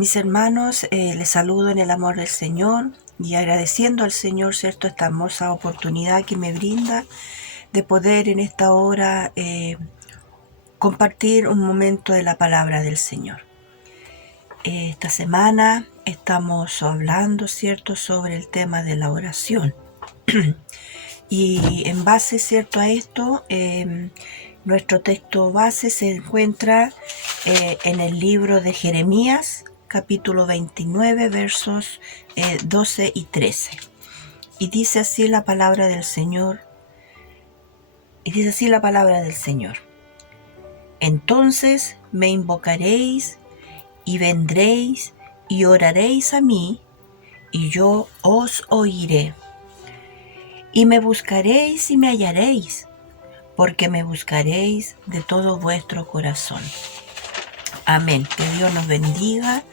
Mis hermanos, les saludo en el amor del Señor y agradeciendo al Señor, ¿cierto?, esta hermosa oportunidad que me brinda de poder en esta hora compartir un momento de la palabra del Señor. Esta semana estamos hablando, ¿cierto?, sobre el tema de la oración. Y en base, ¿cierto?, a esto, nuestro texto base se encuentra en el libro de Jeremías, capítulo 29, versos 12 y 13. Y dice así la palabra del Señor. Entonces me invocaréis y vendréis y oraréis a mí, y yo os oiré. Y me buscaréis y me hallaréis, porque me buscaréis de todo vuestro corazón. Amén. Que Dios nos bendiga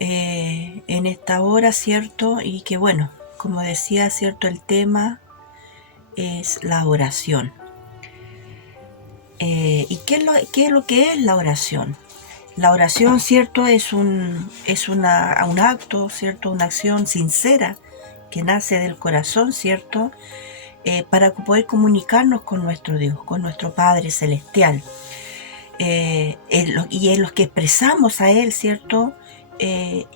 en esta hora, ¿cierto? Y que bueno, como decía, ¿cierto?, el tema es la oración. ¿Y qué es lo que es la oración? La oración, ¿cierto?, es un acto, ¿cierto?, una acción sincera que nace del corazón, ¿cierto?, para poder comunicarnos con nuestro Dios, con nuestro Padre Celestial. Y en los que expresamos a Él, ¿cierto?,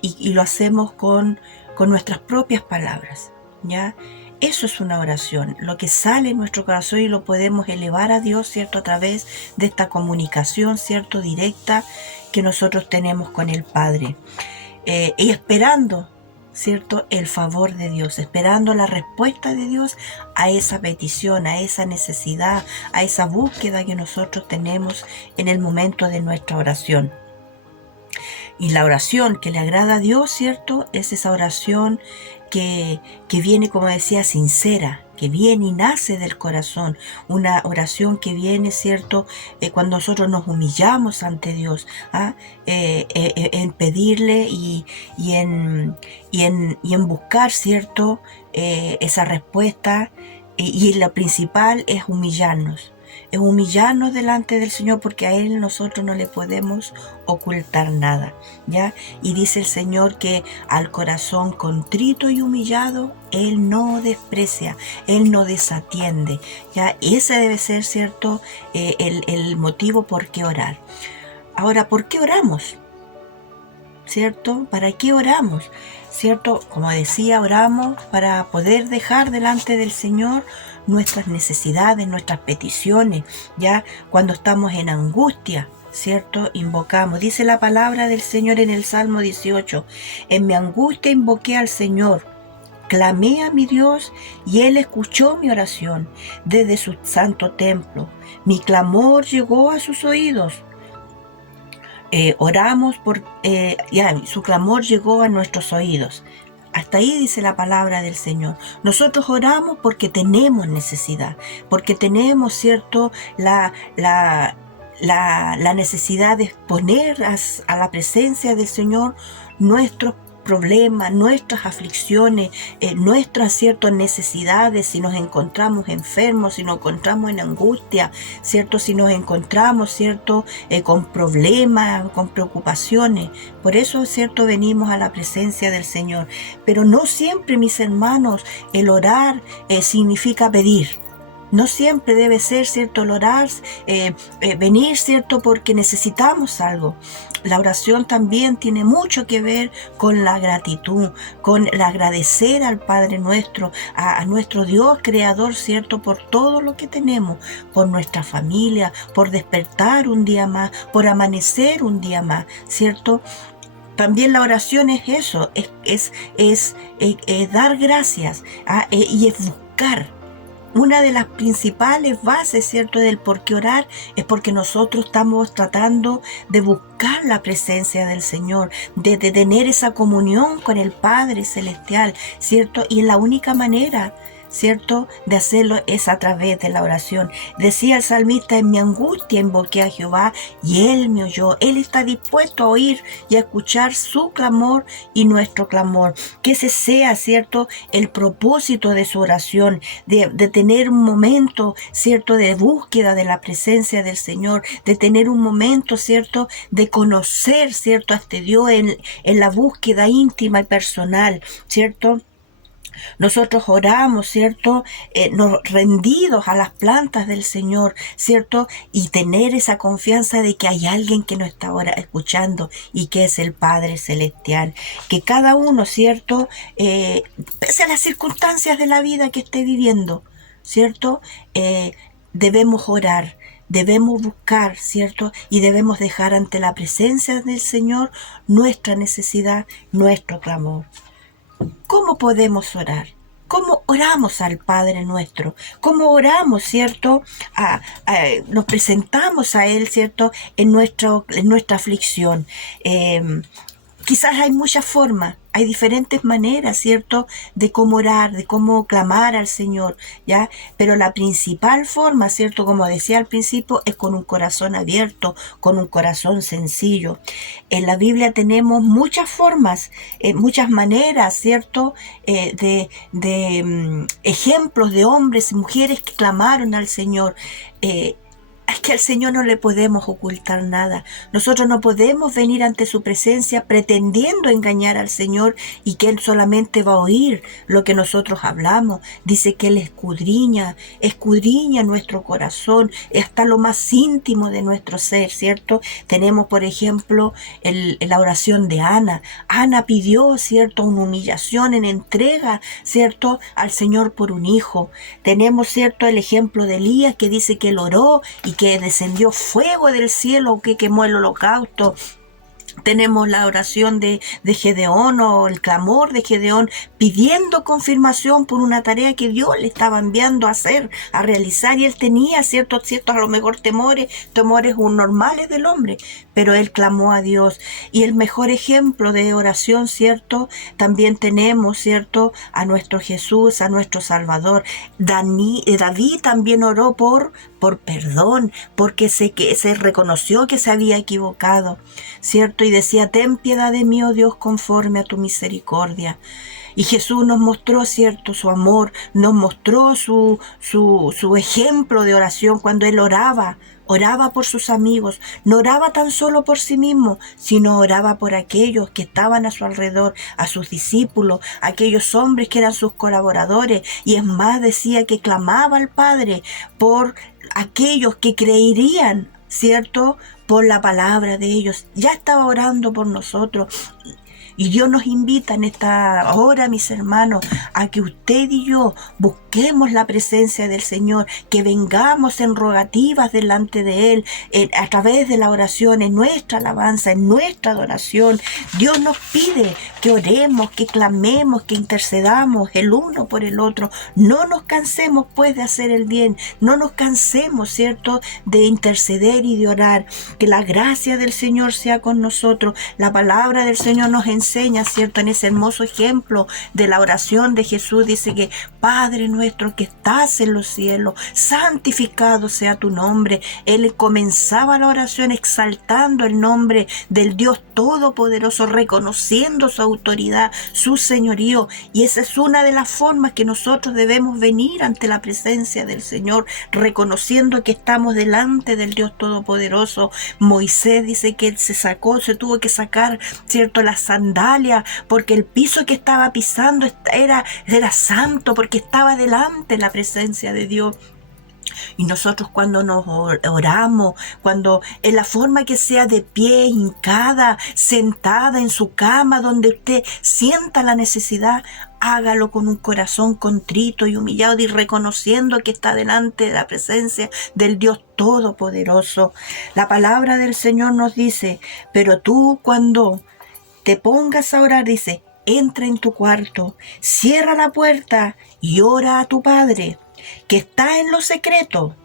y lo hacemos con nuestras propias palabras, ¿ya? Eso es una oración, lo que sale en nuestro corazón y lo podemos elevar a Dios, ¿cierto?, a través de esta comunicación, ¿cierto?, directa que nosotros tenemos con el Padre. Y esperando, ¿cierto?, el favor de Dios, esperando la respuesta de Dios a esa petición, a esa necesidad, a esa búsqueda que nosotros tenemos en el momento de nuestra oración. Y la oración que le agrada a Dios, ¿cierto?, es esa oración que viene, como decía, sincera, que viene y nace del corazón, una oración que viene, ¿cierto?, cuando nosotros nos humillamos ante Dios, en pedirle y en buscar, ¿cierto?, esa respuesta, y la principal es humillarnos delante del Señor, porque a Él nosotros no le podemos ocultar nada, ¿ya? Y dice el Señor que al corazón contrito y humillado Él no desprecia, Él no desatiende, ¿ya? Y ese debe ser, ¿cierto?, el motivo por qué orar. Ahora, ¿por qué oramos? ¿Cierto? ¿Para qué oramos? ¿Cierto? Como decía, oramos para poder dejar delante del Señor nuestras necesidades, nuestras peticiones, ya cuando estamos en angustia, ¿cierto? Invocamos. Dice la palabra del Señor en el Salmo 18, en mi angustia invoqué al Señor, clamé a mi Dios y Él escuchó mi oración desde su santo templo. Mi clamor llegó a sus oídos. Oramos su clamor llegó a nuestros oídos. Hasta ahí dice la palabra del Señor. Nosotros oramos porque tenemos necesidad, porque tenemos, ¿cierto?, la necesidad de exponer a la presencia del Señor nuestros problemas, nuestras aflicciones, nuestras ciertas necesidades, si nos encontramos enfermos, si nos encontramos en angustia, ¿cierto?, si nos encontramos, ¿cierto?, con problemas, con preocupaciones. Por eso, ¿cierto?, venimos a la presencia del Señor. Pero no siempre, mis hermanos, el orar significa pedir. No siempre debe ser, ¿cierto?, el orar, venir, ¿cierto?, porque necesitamos algo. La oración también tiene mucho que ver con la gratitud, con el agradecer al Padre nuestro, a nuestro Dios creador, ¿cierto?, por todo lo que tenemos, por nuestra familia, por despertar un día más, por amanecer un día más, ¿cierto? También la oración es eso, es dar gracias, y es buscar. Una de las principales bases, ¿cierto?, del por qué orar es porque nosotros estamos tratando de buscar la presencia del Señor, de tener esa comunión con el Padre Celestial, ¿cierto? Y es la única manera ¿cierto?, de hacerlo es a través de la oración. Decía el salmista: en mi angustia invoqué a Jehová y Él me oyó. Él está dispuesto a oír y a escuchar su clamor y nuestro clamor. Que ese sea, ¿cierto?, el propósito de su oración, de tener un momento, ¿cierto?, de búsqueda de la presencia del Señor, de tener un momento, ¿cierto?, de conocer, ¿cierto?, a este Dios en la búsqueda íntima y personal, ¿cierto? Nosotros oramos, ¿cierto? Nos rendidos a las plantas del Señor, ¿cierto? Y tener esa confianza de que hay alguien que nos está ahora escuchando y que es el Padre Celestial. Que cada uno, ¿cierto?, pese a las circunstancias de la vida que esté viviendo, ¿cierto?, debemos orar. Debemos buscar, ¿cierto? Y debemos dejar ante la presencia del Señor nuestra necesidad, nuestro clamor. ¿Cómo podemos orar? ¿Cómo oramos al Padre nuestro? ¿Cómo oramos, cierto? Nos presentamos a Él, cierto, en nuestra aflicción. Quizás hay muchas formas, hay diferentes maneras, ¿cierto?, de cómo orar, de cómo clamar al Señor, ¿ya? Pero la principal forma, ¿cierto?, como decía al principio, es con un corazón abierto, con un corazón sencillo. En la Biblia tenemos muchas formas, muchas maneras, ¿cierto?, ejemplos de hombres y mujeres que clamaron al Señor. Es que al Señor no le podemos ocultar nada. Nosotros no podemos venir ante su presencia pretendiendo engañar al Señor y que Él solamente va a oír lo que nosotros hablamos. Dice que Él escudriña nuestro corazón, hasta lo más íntimo de nuestro ser, ¿cierto? Tenemos, por ejemplo, la oración de Ana. Ana pidió, ¿cierto?, una humillación en entrega, ¿cierto?, al Señor por un hijo. Tenemos, ¿cierto?, el ejemplo de Elías, que dice que él oró y que descendió fuego del cielo que quemó el holocausto. Tenemos la oración de Gedeón, o el clamor de Gedeón, pidiendo confirmación por una tarea que Dios le estaba enviando a hacer, a realizar, y él tenía ciertos a lo mejor temores normales del hombre, pero él clamó a Dios. Y el mejor ejemplo de oración, ¿cierto?, también tenemos, ¿cierto?, a nuestro Jesús, a nuestro Salvador. David también oró por perdón, porque se reconoció que se había equivocado, ¿cierto? Y decía: ten piedad de mí, oh Dios, conforme a tu misericordia. Y Jesús nos mostró, ¿cierto?, su amor, nos mostró su ejemplo de oración cuando Él oraba por sus amigos. No oraba tan solo por sí mismo, sino oraba por aquellos que estaban a su alrededor, a sus discípulos, aquellos hombres que eran sus colaboradores. Y es más, decía que clamaba al Padre por aquellos que creerían, ¿cierto?, por la palabra de ellos. Ya estaba orando por nosotros. Y Dios nos invita en esta hora, mis hermanos, a que usted y yo busquemos la presencia del Señor, que vengamos en rogativas delante de Él, a través de la oración, en nuestra alabanza, en nuestra adoración. Dios nos pide que oremos, que clamemos, que intercedamos el uno por el otro. No nos cansemos, pues, de hacer el bien. No nos cansemos, ¿cierto?, de interceder y de orar. Que la gracia del Señor sea con nosotros. La palabra del Señor nos enseña, ¿cierto?, en ese hermoso ejemplo de la oración de Jesús. Dice que: Padre nuestro que estás en los cielos, santificado sea tu nombre. Él comenzaba la oración exaltando el nombre del Dios Todopoderoso, reconociendo su autoridad, su señorío. Y esa es una de las formas que nosotros debemos venir ante la presencia del Señor, reconociendo que estamos delante del Dios Todopoderoso. Moisés dice que él se tuvo que sacar, ¿cierto?, las sandalias, porque el piso que estaba pisando era santo, porque estaba delante de la presencia de Dios. Y nosotros, cuando nos oramos, cuando en la forma que sea, de pie, hincada, sentada en su cama, donde usted sienta la necesidad, hágalo con un corazón contrito y humillado, y reconociendo que está delante de la presencia del Dios Todopoderoso. La palabra del Señor nos dice: pero tú, cuando te pongas a orar, dice, entra en tu cuarto, cierra la puerta y ora a tu Padre que está en lo secreto.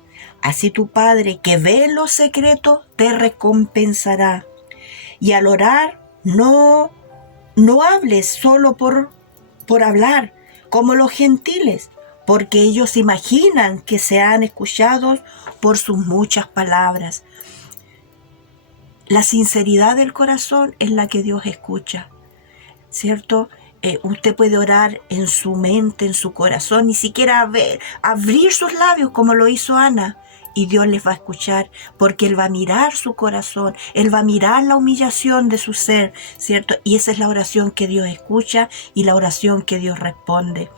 Así tu Padre que ve en lo secreto te recompensará. Y al orar, no hables solo por hablar, como los gentiles, porque ellos imaginan que sean escuchados por sus muchas palabras. La sinceridad del corazón es la que Dios escucha, ¿cierto? Usted puede orar en su mente, en su corazón, ni siquiera abrir sus labios como lo hizo Ana, y Dios les va a escuchar, porque Él va a mirar su corazón, Él va a mirar la humillación de su ser, ¿cierto? Y esa es la oración que Dios escucha y la oración que Dios responde.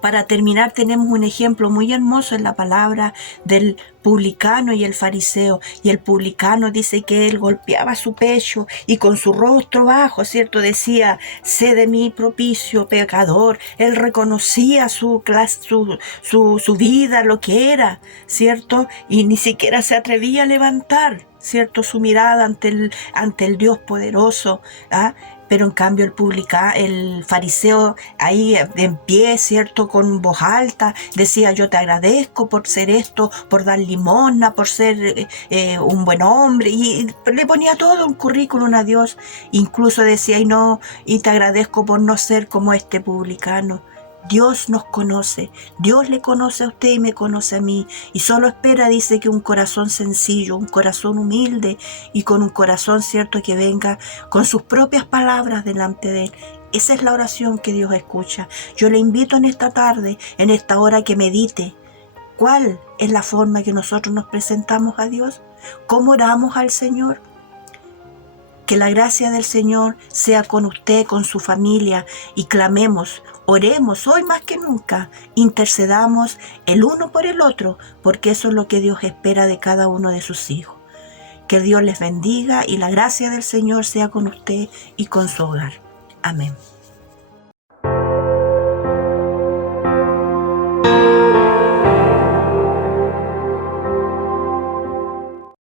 Para terminar, tenemos un ejemplo muy hermoso en la palabra del publicano y el fariseo. Y el publicano dice que él golpeaba su pecho y con su rostro bajo, ¿cierto? Decía, sé de mí propicio pecador. Él reconocía su vida, lo que era, ¿cierto? Y ni siquiera se atrevía a levantar, ¿cierto? Su mirada ante el Dios poderoso, ¿ah? Pero en cambio el fariseo ahí en pie, ¿cierto? Con voz alta, decía, yo te agradezco por ser esto, por dar limosna, por ser un buen hombre, y le ponía todo un currículum a Dios. Incluso decía, y te agradezco por no ser como este publicano. Dios nos conoce, Dios le conoce a usted y me conoce a mí, y solo espera, dice, que un corazón sencillo, un corazón humilde y con un corazón, cierto, que venga con sus propias palabras delante de Él. Esa es la oración que Dios escucha. Yo le invito en esta tarde, en esta hora, que medite. ¿Cuál es la forma que nosotros nos presentamos a Dios? ¿Cómo oramos al Señor? Que la gracia del Señor sea con usted, con su familia, y clamemos, oremos hoy más que nunca, intercedamos el uno por el otro, porque eso es lo que Dios espera de cada uno de sus hijos. Que Dios les bendiga y la gracia del Señor sea con usted y con su hogar. Amén.